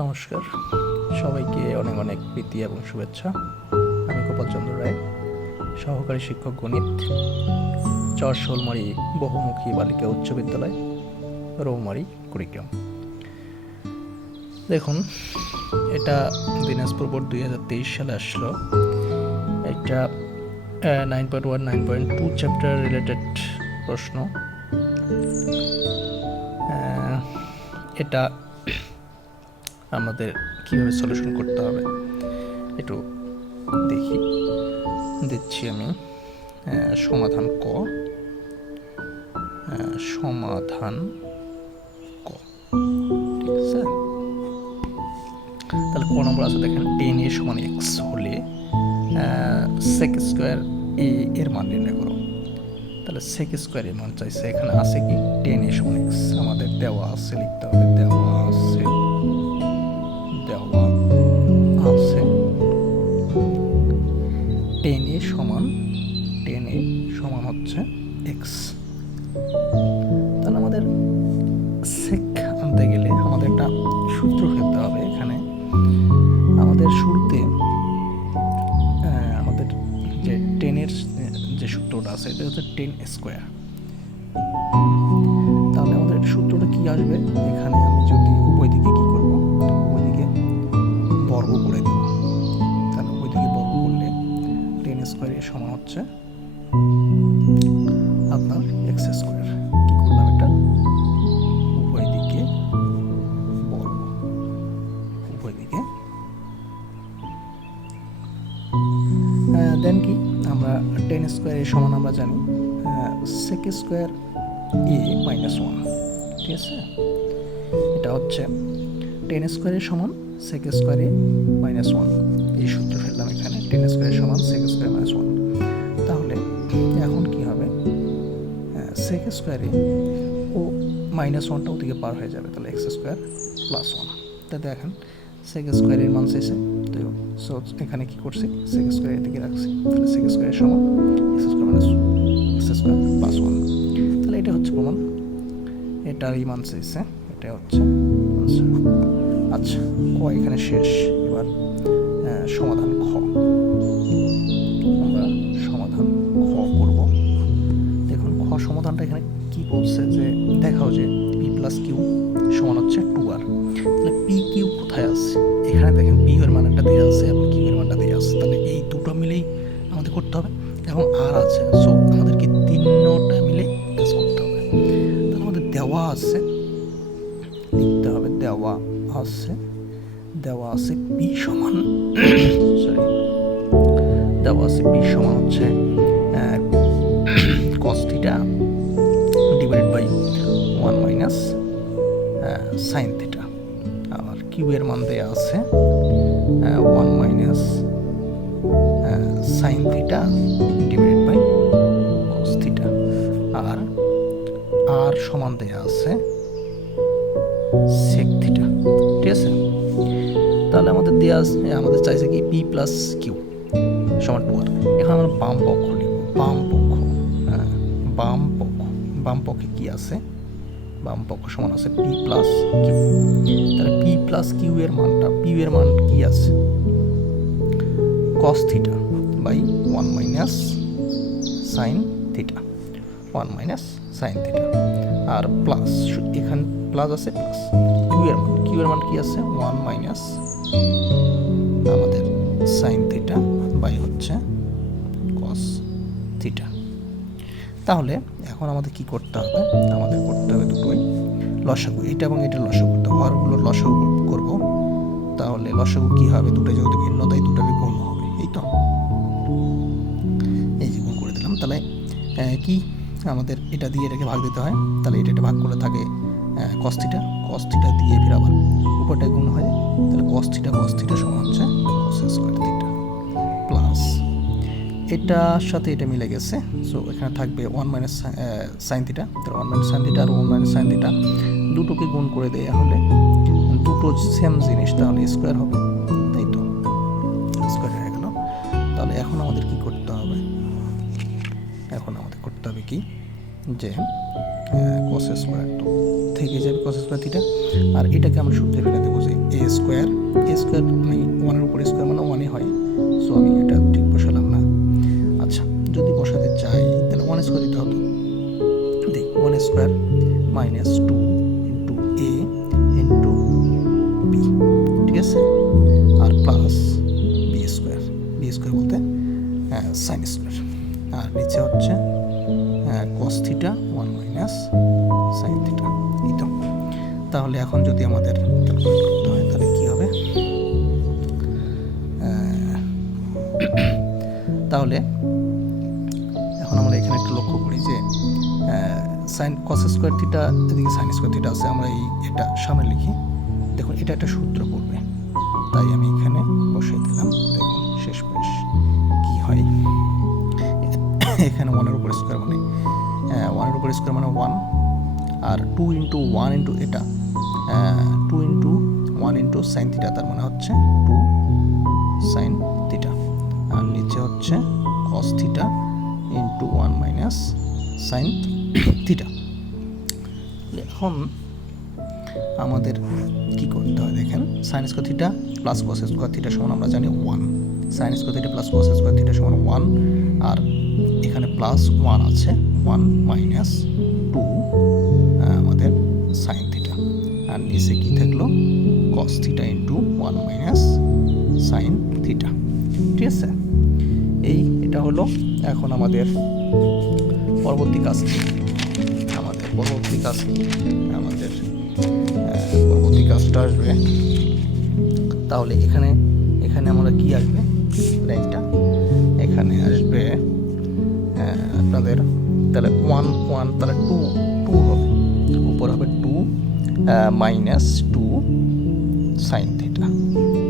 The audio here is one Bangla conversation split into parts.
নমস্কার। সবাইকে অনেক অনেক প্রীতি এবং শুভেচ্ছা। আমি গোপাল চন্দ্র রায়, সহকারী শিক্ষক গণিত চর শোলমারি বহুমুখী বালিকা উচ্চ বিদ্যালয়, রৌমারি, কুড়িগ্রাম। দেখুন, এটা দিনাজপুর বোর্ড দুই হাজার তেইশ সালে আসলো। এটা nine point one nine point two chapter related প্রশ্ন। এটা আমাদের কীভাবে সলিউশন করতে হবে, একটু দেখি। দিচ্ছি আমি সমাধান ক। সমাধান ক। ঠিক আছে? তাহলে ক নম্বর আছে দেখেন, টেন এ সমান এক্স হলে সেক স্কোয়ার এ এর মান নির্ণয় করো। তাহলে সেক স্কোয়ার এর মান চাইছে, এখানে আছে কি? টেন এ সমান এক্স আমাদের দেওয়া আছে, লিখতে হবে দেওয়া। সমান হচ্ছে এক্স তাহলে আমাদের সেক আনতে গেলে আমাদের একটা সূত্র ফেলতে হবে এখানে। আমাদের শুরুতে আমাদের যে টেনের যে সূত্রটা আছে, এটা হচ্ছে টেন স্কোয়ার তাহলে আমাদের সূত্রটা কি আসবে? এখানে আমি যদি উভয় দিকে কী করব? উভয় দিকে বর্গ করে দেব। তাহলে উভয় দিকে বর্গ করলে টেন স্কোয়ারের সমান হচ্ছে আপনার এক্স স্কোয়ার কি করলাম এটা? উভয় দিকে বর্গ উভয় দিকে। দেন কি? আমরা টেন স্কোয়ারের সমান আমরা জানি। সেক স্কোয়ার এ মাইনাস ওয়ান ঠিক আছে? এটা হচ্ছে টেন স্কোয়ারের সমান সেক স্কোয়ার মাইনাস ওয়ান এই সূত্র ফেললাম এখানে। টেন স্কোয়ারের সমান sec square minus one sec স্কোয়ারে ও মাইনাস ওয়ানটা ওদিকে পার হয়ে যাবে, তাহলে এক্স স্কোয়ার প্লাস ওয়ান তা দেখেন সেক স্কোয়ারের মান শেষে তো সো এখানে কী করছি? সেক স্কোয়ার এদিকে রাখছি, তাহলে সেক স্কোয়ারের সমান x square minus x square plus one তাহলে এটা হচ্ছে প্রমাণ এটার এই মান শেষে এটা হচ্ছে আচ্ছা ক এখানে শেষ, এবার সমাধান। এখানে কি বলছে যে দেখাও যে পি প্লাস কিউ সমান হচ্ছে টু আর তাহলে পি কিউ কোথায় আছে? এখানে দেখেন পি এর মানটা দেওয়া আছে এবং কিউ এর মানটা দেওয়া আছে। তাহলে এই দুটো মিলেই আমাদের করতে হবে এবং আর আছে। সো আমাদেরকে তিনটা মিলে কাজ করতে হবে। তাহলে আমাদের দেওয়া আছে, লিখতে হবে দেওয়া আছে দেওয়া আছে পি সমান সরি দেওয়া আছে পি সমান হচ্ছে মাইনাস সাইন থিটা আর কিউ এর মান দেওয়া আছে one minus sine theta divided by cos theta আর আর সমান দেওয়া আছে সেক থিটা ঠিক আছে? তাহলে আমাদের দেওয়া আমাদের চাইছে কি পি প্লাস কিউ সমান টু আর এখন আমরা বাম পক্ষ নিব বাম পক্ষ হ্যাঁ বাম পক্ষ। বাম পক্ষে কি আছে? বাম পক্ষ সমান আছে পি প্লাস কিউ তাহলে পি প্লাস কিউ এর মানটা পি এর মান কি আছে? Cos theta by one minus sine theta one minus sine theta R plus এখানে প্লাস আছে প্লাস কিউ এর মান কিউ এর মান কি আছে? ওয়ান মাইনাস আমাদের সাইন থিটা বাই হচ্ছে কস থিটা তাহলে এখন আমাদের কি করতে হবে? আমাদের করতে হবে দুটোই। লসাগু, এটা এবং এটা লসাগু। হবে হরগুলো লসাগু করব। তাহলে লসাগু কি হবে? দুটো যেহেতু ভিন্ন, তাই দুটোরই গুণ হবে। এই তো। এই যে গুণ করে দিলাম। তাহলে কি আমাদের এটা দিয়ে এটাকে ভাগ দিতে হয়? তাহলে এটা এটা ভাগ করে থাকে কস্তিটা কস্তিটা দিয়ে ফির আবার উপরটায় গুণ হয়। তাহলে কস্তিটা কস্তিটা সমান হচ্ছে স্কোয়ার এটার সাথে এটা মিলে গেছে। সো এখানে থাকবে ওয়ান মাইনাস সাইন থিটা তাহলে ওয়ান মাইনাস সাইন থিটা আর ওয়ান মাইনাস সাইন থিটা দুটোকে গুণ করে দেওয়া হলে দুটো সেম জিনিস তাহলে স্কোয়ার হবে। তাই তো? স্কোয়ার হয়ে গেল। তাহলে এখন আমাদের কি করতে হবে? এখন আমাদের করতে হবে কি? যে কস স্কোয়ার তো থেকে যাবে কস স্কোয়ার থিটা আর এটাকে আমরা সূত্রে ফেলে দেবো যে এ স্কোয়ার এ স্কোয়ার মানে ওয়ানের উপর স্কোয়ার মানে ওয়ানই হয়। সো আমি square minus two into A into B, ঠিক আছে? আর প্লাস বি স্কোয়ার, বি বলতে সাইন স্কোয়ার। আর নিচে হচ্ছে cos theta one minus sine theta এই তো। তাহলে এখন যদি আমাদের করতে হয়, তাহলে কী হবে? তাহলে এখন আমরা এখানে একটু লক্ষ্য করি যে সাইন কস স্কোয়ার থিটা এদিকে সাইন স্কোয়ার থিটা আছে, আমরা এই এটা সামনে লিখি। দেখুন, এটা একটা সূত্র পড়বে। তাই আমি এখানে বসিয়ে দিলাম। দেখুন, শেষ পেশ কী হয়? এখানে ওয়ানের উপর স্কোয়ার মানে ওয়ানের উপর স্কোয়ার মানে ওয়ান আর টু ইন্টু ওয়ান ইন্টু এটা two into one into sine theta তার মানে হচ্ছে টু সাইন থিটা আর নিচে হচ্ছে cos theta into one minus sine theta. এখন আমাদের কি করতে হয় দেখেন sine square theta plus cos square theta সমান আমরা জানি one sine square theta plus cos square theta সমান ওয়ান আর এখানে প্লাস ওয়ান আছে ওয়ান মাইনাস টু আমাদের সাইন থিটা আর নিচে কি থাকল? Cos theta into one minus sine theta ঠিক আছে? এই, এটা হলো এখন আমাদের পরবর্তী কাজ। পরবর্তী কাজ, আমাদের পরবর্তী কাজটা আসবে। তাহলে এখানে এখানে আমরা কি আসবে? লাইনটা এখানে আসবে আপনাদের, তাহলে ওয়ান ওয়ান তাহলে টু টু হবে। উপর হবে two minus two sine theta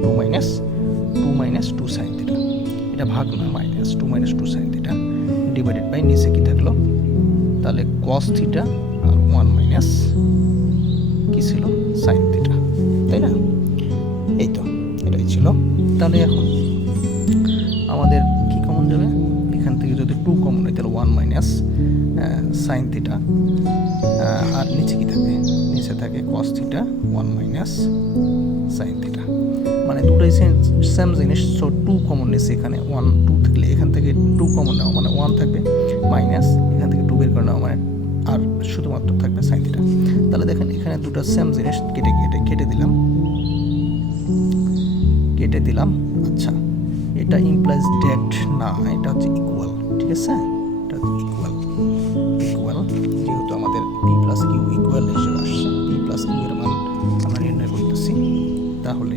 two minus two minus two sine theta এটা ভাগ না minus two minus two sine theta divided by নিচে কি থাকল? তাহলে কস থিটা মাইনাস কি ছিল? সাইন থিটা তাই না? এই তো, এটাই ছিল। তাহলে এখন আমাদের কি কমন যাবে? এখান থেকে যদি টু কমন হয়, তাহলে ওয়ান মাইনাস সাইন থিটা আর নিচে কি থাকে? নিচে থাকে cos theta one minus sine theta মানে দুটোই সেম জিনিস সো টু কমন নিচ্ছে এখানে। ওয়ান টু থাকলে এখান থেকে টু কমন নেওয়া মানে ওয়ান থাকবে মাইনাস এখান থেকে টু বের করে নেওয়া মানে শুধুমাত্র থাকবে সাইন থিটা তাহলে দেখেন এখানে দুটো সেম জিনিস কেটে কেটে কেটে দিলাম। কেটে দিলাম। আচ্ছা এটা ইমপ্লাইজ ডেট না, এটা হচ্ছে ইকুয়াল ঠিক আছে? এটা হচ্ছে ইকুয়াল ইকুয়াল যেহেতু আমাদের পি প্লাস কিউ ইকুয়াল হিসেবে আসছে পি প্লাস কিউ এর মান আমরা নির্ণয় করতেছি। তাহলে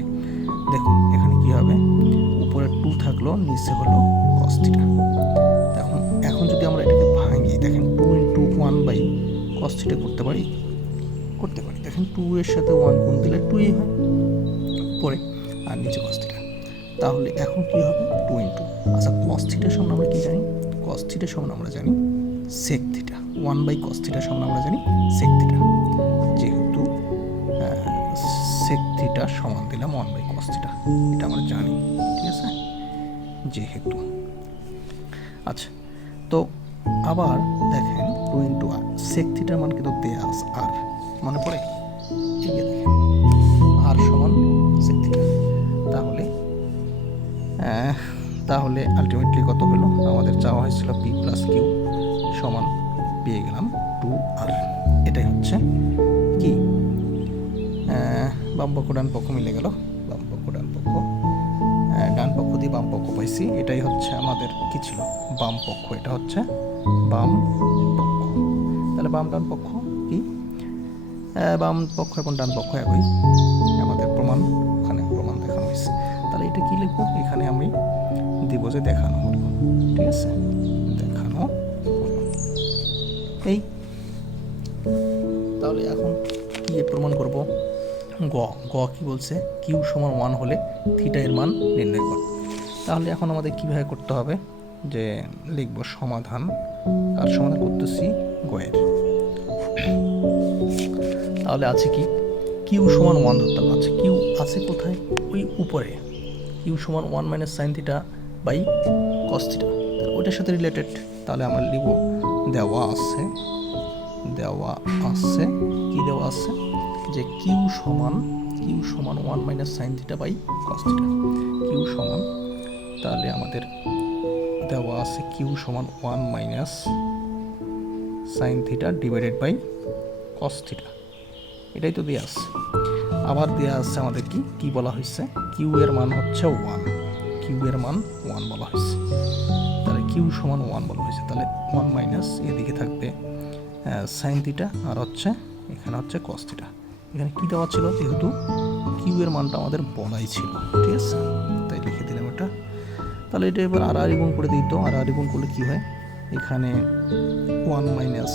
দেখুন, এখানে কি হবে? উপরে টু থাকল, নিচে হলো কস থিটা এখন এখন যদি আমরা এটাকে ভাঙি, দেখেন two into one by cos theta করতে পারি? করতে পারি। দেখেন টু এর সাথে ওয়ান গুণ দিলে টুই হয়। পরে আর নিচে কস থিটা তাহলে এখন কি হবে? টু ইন্টু আচ্ছা কস থিটার সমান আমরা কি জানি? কস থিটার সামনে আমরা জানি sec theta one by cos থিটার সামনে আমরা জানি সেক থিটা যেহেতু সেক থিটা সমান দিলাম ওয়ান বাই কস থিটা এটা আমরা জানি, ঠিক আছে? যেহেতু। আচ্ছা তো আবার দেখেন টু ইন্টু আর সেক থিটার মান কিন্তু দেয়া আছে। আর মনে পড়ে? যে দেখেন, আর সমান সেক থিটা তাহলে তাহলে আলটিমেটলি কত হলো? আমাদের চাওয়া হয়েছিল পি প্লাস কিউ সমান পেয়ে গেলাম টু আর এটাই হচ্ছে কি? বাম পক্ষ, ডান পক্ষ মিলে গেল। বাম পক্ষ, ডান পক্ষ। ডান পক্ষ দিয়ে বাম পক্ষ পাইছি। এটাই হচ্ছে আমাদের কি ছিল? বাম পক্ষ। এটা হচ্ছে বাম পক্ষ। বাম ডান পক্ষ কি? বাম পক্ষ এবং ডান পক্ষ একই। আমাদের প্রমাণ, ওখানে প্রমাণ দেখানো হয়েছে। তাহলে এটা কি লিখব? এখানে আমি দিব যে দেখানো। ঠিক আছে? দেখানো এই। তাহলে এখন কি প্রমাণ করব? গ। গ কি বলছে? কিউ সমান ওয়ান হলে থিটা এর মান নির্ণয় কর। তাহলে এখন আমাদের কীভাবে করতে হবে? যে লিখব সমাধান আর সমাধান করতেছি গয়ের। তাহলে আছে কি? কিউ সমান ওয়ান ধরতে আছে আচ্ছা কিউ আছে কোথায়? ওই উপরে। কিউ সমান one minus sine theta by cos theta. ওটার সাথে রিলেটেড তাহলে আমরা লিখব, দেওয়া আছে দেওয়া আছে, কি দেওয়া আছে? যে কিউ সমান কিউ সমান one minus sine theta by cos theta. Q সমান, তাহলে আমাদের দেওয়া আছে কিউ সমান one minus sine theta divided by cos theta এটাই তো দেওয়া আছে। আবার দেওয়া আছে আমাদের কি? কি বলা হয়েছে? কিউ এর মান হচ্ছে ওয়ান কিউ এর মান ওয়ান বলা হয়েছে। তাহলে কিউ সমান ওয়ান বলা হয়েছে। তাহলে ওয়ান মাইনাস এদিকে থাকবে সাইন থিটা আর হচ্ছে এখানে হচ্ছে কস থিটা এখানে কী দেওয়া ছিল? যেহেতু কিউ এর মানটা আমাদের বলাই ছিল। ঠিক আছে? তাহলে এটা এবার আর আর গুণ করে দিত আর আর গুণ করলে কী হয়? এখানে ওয়ান মাইনাস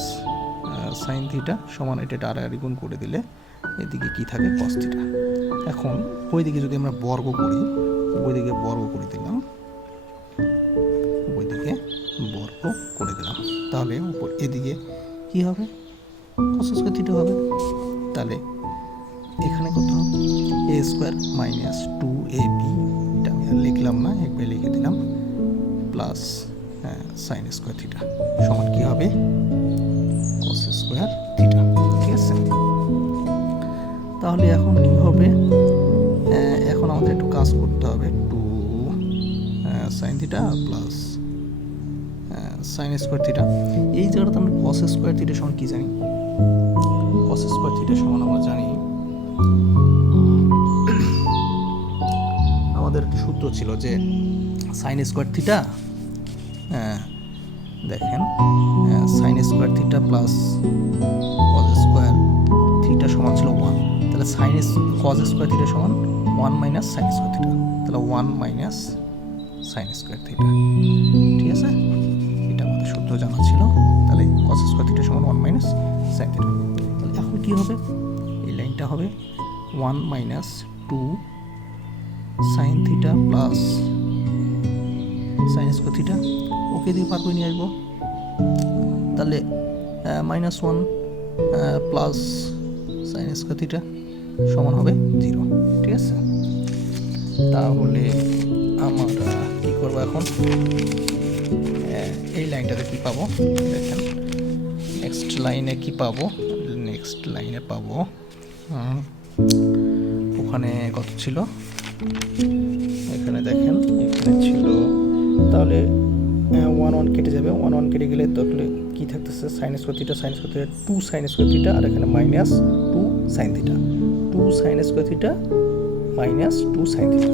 সাইন থিটা সমান এটা আর আর গুণ করে দিলে এদিকে কি থাকে? কস থিটা এখন ওইদিকে যদি আমরা বর্গ করি, ওইদিকে বর্গ করে দিলাম, ওইদিকে বর্গ করে দিলাম, তাহলে উপর এদিকে কি হবে? কস স্কোয়ার থিটা হবে। তাহলে এখানে কত A square minus two A B লিখলাম না একবার লিখে দিলাম প্লাস সাইন স্কোয়ার থিটা সমান কী হবে? কস স্কোয়ার থিটা ঠিক আছে? তাহলে এখন কি হবে? আহ, এখন আমাদের একটু কাজ করতে হবে। Two sine theta plus sine square theta এই জায়গাটাতে আমরা কস স্কোয়ার থিটা সমান কি জানি? কস স্কোয়ার থিটা সমান আমরা জানি। সূত্র ছিল যে সাইন স্কোয়ার থিটা দেখেন sine square theta plus cos square theta সমান ছিল ওয়ান তাহলে সাইন কজ স্কোয়ার থিটা সমান one minus sine square theta তাহলে one minus sine square theta ঠিক আছে? এটা আমাদের সূত্র জানা ছিল। তাহলে কজ স্কোয়ার থিটা সমান ওয়ান মাইনাস সাইন থিটা তাহলে এখন কী হবে? এই লাইনটা হবে one minus two sine theta plus sine square theta okay দিয়ে পার করে নিয়ে আসব। তাহলে minus one plus sine square theta সমান হবে জিরো ঠিক আছে? তাহলে আমরা কী করব এখন? এই লাইনটাতে কী পাবো? দেখেন নেক্সট লাইনে কি পাবো? নেক্সট লাইনে পাবো ওখানে কত ছিল? এখানে দেখেন, এখানে ছিল। তাহলে ওয়ান ওয়ান কেটে যাবে। ওয়ান ওয়ান কেটে গেলে তাহলে কী থাকতেছে? Sine square theta sine theta two sine square theta আর এখানে minus two sine theta two sine square theta minus two sine theta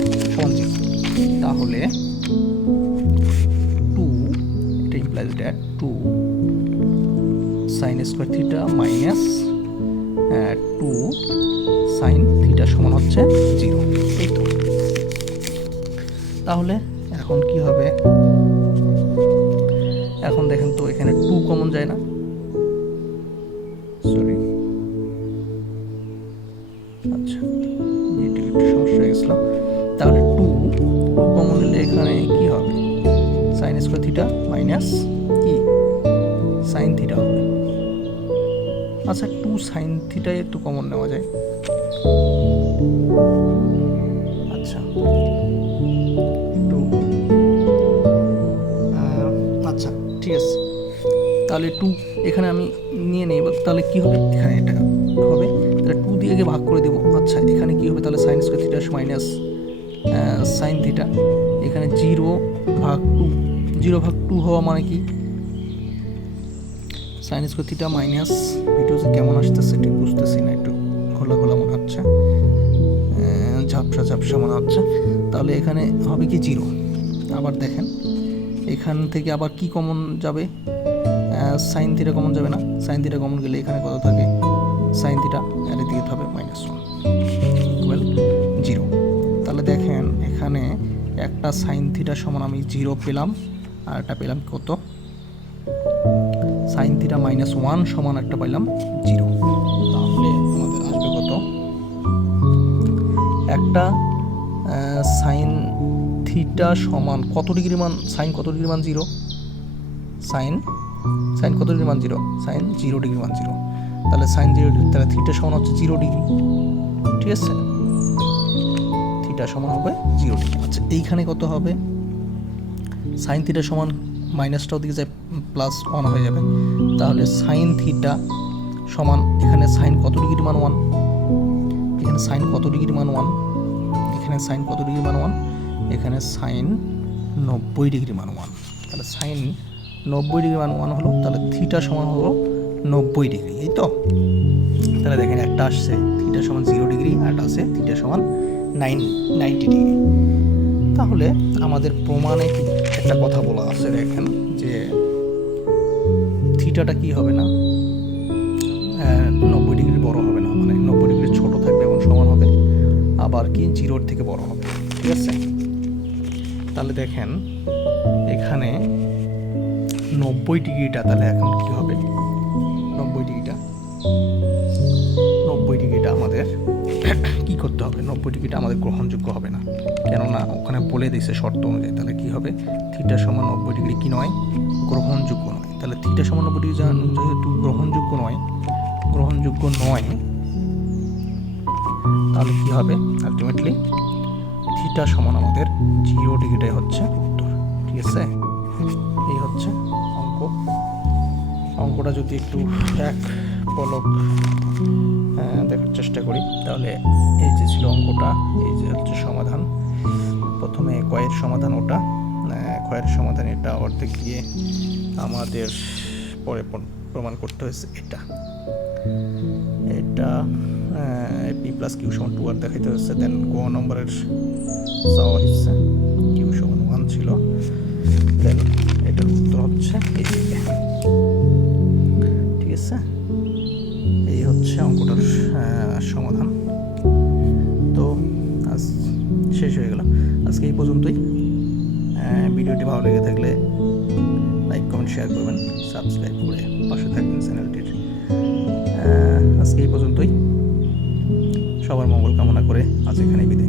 তাহলে টু এটা implies that two sine square theta minus two sine theta সমান হচ্ছে জিরো এই তো। তাহলে এখন কি হবে? এখন দেখেন তো এখানে টু কমন যায় না। সরি আচ্ছা একটু সমস্যা হয়ে গেছিল। তাহলে টু টু কমন নিলে এখানে কি হবে? সাইন স্কোয়ার থিটা মাইনাস আচ্ছা টু সাইন থিটাই একটু কমন নেওয়া যায়। আচ্ছা একটু আচ্ছা ঠিক আছে। তাহলে টু এখানে আমি নিয়ে নেই তাহলে কী হবে? এখানে এটা হবে, তাহলে টু দিয়ে ভাগ করে দেবো। আচ্ছা এখানে কী হবে? তাহলে sine square theta minus sine theta এখানে জিরো ভাগ টু জিরো ভাগ টু হওয়া মানে কি? সাইন স্কোয়ার থিটা মাইনাস ভিডিওতে কেমন আসতেছে ঠিক বুঝতেছি না, একটু খোলা খোলা মনে হচ্ছে। ঝাপসা ঝাপসা মনে হচ্ছে। তাহলে এখানে হবে কি জিরো? আবার দেখেন, এখান থেকে আবার কি কমন যাবে? সাইন থিটা কমন যাবে না। সাইন থিটা কমন গেলে এখানে কত থাকে? সাইন থিটা আর এদিকে হবে মাইনাস ওয়ান ইকুয়াল জিরো। তাহলে দেখেন, এখানে একটা সাইন থিটা সমান আমি জিরো পেলাম, আর একটা পেলাম কত? থিটা মাইনাস ওয়ান সমান একটা পাইলাম জিরো তাহলে আমাদের আসবে কত? একটা সাইন থিটা সমান কত ডিগ্রি মান সাইন কত ডিগ্রি মান জিরো সাইন সাইন কত ডিগ্রি মান জিরো সাইন জিরো ডিগ্রি মান জিরো তাহলে সাইন জিরো তাহলে থিটা সমান হচ্ছে জিরো ডিগ্রি ঠিক আছে? থিটা সমান হবে জিরো ডিগ্রি আচ্ছা এইখানে কত হবে? সাইন থিটা সমান মাইনাসটা ওদিকে যায় প্লাস ওয়ান হয়ে যাবে। তাহলে সাইন থিটা সমান এখানে সাইন কত ডিগ্রি মান ওয়ান এখানে সাইন কত ডিগ্রি মান ওয়ান এখানে সাইন কত ডিগ্রি মান ওয়ান এখানে সাইন নব্বই ডিগ্রি মান ওয়ান তাহলে সাইন নব্বই ডিগ্রি মান ওয়ান হলো, তাহলে থিটা সমান হলো নব্বই ডিগ্রি, এই তো? তাহলে দেখেন একটা আসছে থিটা সমান জিরো ডিগ্রি, আর একটা আছে থিটা সমান নাইন নাইনটি ডিগ্রি। তাহলে আমাদের প্রমাণে একটা কথা বলা আছে, দেখেন যে থিটাটা কি হবে না? নব্বই ডিগ্রি বড় হবে না মানে নব্বই ডিগ্রি ছোট থাকবে এবং সমান হবে, আবার কি জিরোর থেকে বড় হবে, ঠিক আছে? তাহলে দেখেন, এখানে নব্বই ডিগ্রিটা তাহলে এখন কি হবে? নব্বই ডিগ্রিটা নব্বই ডিগ্রিটা আমাদের কি করতে হবে? নব্বই ডিগ্রিটা আমাদের গ্রহণযোগ্য হবে না। কেননা ওখানে বলে দিয়েছে শর্ত অনুযায়ী। তাহলে কী হবে? থিটা সমান নব্বই ডিগ্রি কি নয়? গ্রহণযোগ্য নয়। তাহলে থিটা সমান নব্বই ডিগ্রি যেহেতু গ্রহণযোগ্য নয় গ্রহণযোগ্য নয়, তাহলে কী হবে? আলটিমেটলি থিটা সমান আমাদের জিরো ডিগ্রিটাই হচ্ছে উত্তর। ঠিক আছে? এই হচ্ছে অঙ্ক। অঙ্কটা যদি একটু এক পলক দেখার চেষ্টা করি, তাহলে এই যে ছিল অঙ্কটা, এই যে হচ্ছে সমাধান। প্রথমে কয়ের সমাধান ওটা কয়ের সমাধান এটা অর্ধেক গিয়ে আমাদের পরে প্রমাণ করতে হয়েছে এটা। এটা পি প্লাস কিউ সমান টু আর দেখাইতে হয়েছে দেন ক নম্বরের চাওয়া হচ্ছে কিউ সমান ওয়ান ছিল। পর্যন্তই। আহ, ভিডিওটি ভালো লেগে থাকলে লাইক কমেন্ট শেয়ার করবেন সাবস্ক্রাইব করে পাশে থাকবেন চ্যানেলটির। আহ, আজকে এই পর্যন্তই। সবার মঙ্গল কামনা করে আজ এখানে বিদায়